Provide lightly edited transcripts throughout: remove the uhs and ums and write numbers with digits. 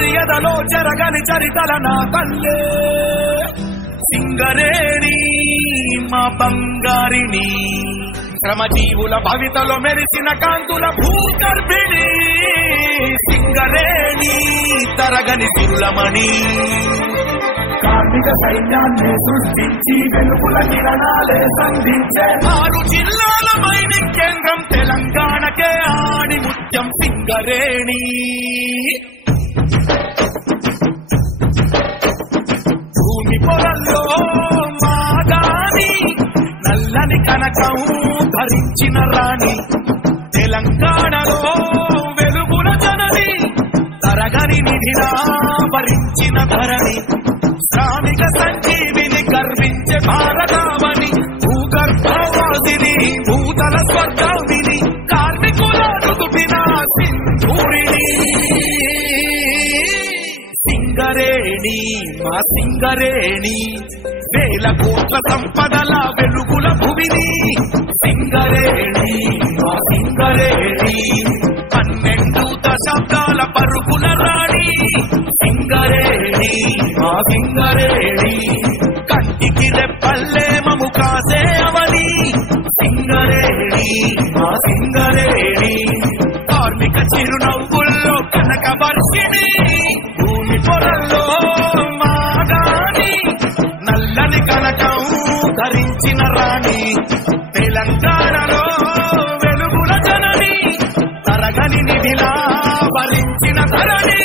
ఎవరియదలో జరగని చరితల నా తల్లే సింగరేణి మా బంగారిని శ్రమజీవుల భవితలో మెరిసిన కాంతుల భూగర్భిణి సింగరేణి తరగని సిరులమణి కార్మిక సైన్యాన్ని సృష్టించి వెలుగుల కిరణాలే సంధించే 6 జిల్లాల మైనింగ్ కేంద్రం తెలంగాణకే ఆడి ముత్యం సింగరేణి భూమి పొరల్లో మాగాని నల్లని కనకం ధరించిన రాణి తెలంగాణలో వెలుగుల జనని తరగని నిధిలా భరించిన ధరణి శ్రామిక సంజీవిని గర్వించే భారతావని భూగర్భవాసిని భూతల స్వర్గావిని కార్మికుల రుతుపిన సింధూరిణి సింగరేణి మా సింగరేణి వేల కోట్ల సంపదల వెలుగుల భూమిని సింగరేణి మా సింగరేణి 12 దశాబ్దాల పరుగుల రాణి సింగరేణి మా సింగరేణి కంటికి రెప్పల్లే మము కాసే అవని సింగరేణి మా సింగరేణి కార్మిక చిరునవ్వుల్లో కనక వర్షిణి భూమి పొరల్లో మాగాని నల్లని కనకం ధరించిన రాణి తెలంగాణలో వెలుగుల జనని తరగని నిధిలా భరించిన ధరణి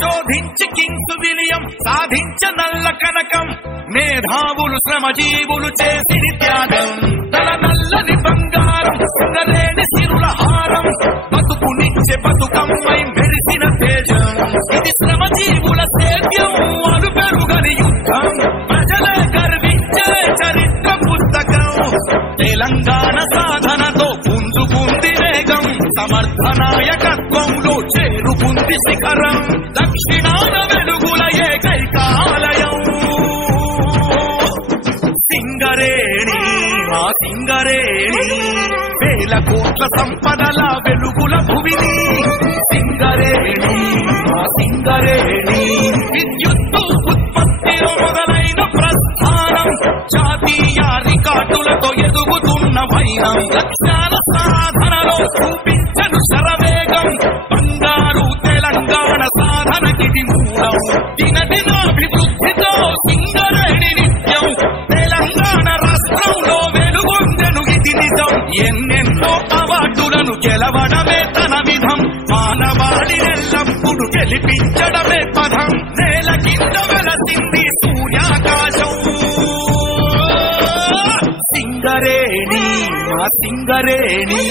శోధించి కింగ్స్ విలియం సాధించ నల్ల కనకం మేధావులు శ్రమజీవులు చేసిరి త్యాగం తల నల్లని బంగారం సింగరేణి సిరుల హారం బతుకునిచ్చే బతుకమ్మై మెరిసిన తేజం ఇది శ్రమజీవుల సేద్యం అను పెరుగని యుద్ధం ప్రజలే గర్వించే చరిత్ర పుస్తకం తెలంగాణ సాధనతో పుంజుకుంది వేగం సమర్థ నాయకత్వంలో చేరుకుంది శిఖరం దక్షిణాన వెలుగుల ఏకైకాలయం సింగరేణి మా సింగరేణి వేల కోట్ల సంపదల వెలుగుల భూమిని సింగరేణి మా సింగరేణి విద్యుత్తు ఉత్పత్తిలో మొదలైన ప్రస్థానం జాతీయ రికార్డులతో ఎదుగుతున్న వైనం లక్ష్యాల సాధనలో చూపించను శరవేగం బంగారు తెలంగాణ సాధనకిది మూలం దినదినాభివృద్ధితో సింగరేణి నిత్యం తెలంగాణ రాష్ట్రంలో వెలుగొందెను ఇది నిజం ఎన్నెన్నో అవార్డులను గెలవడమే తన విధం మానవాళి ఎల్లప్పుడు గెలిపించడమే పదం నేల కింద వెలసింది సూర్యాకాశం సింగరేణి మా సింగరేణి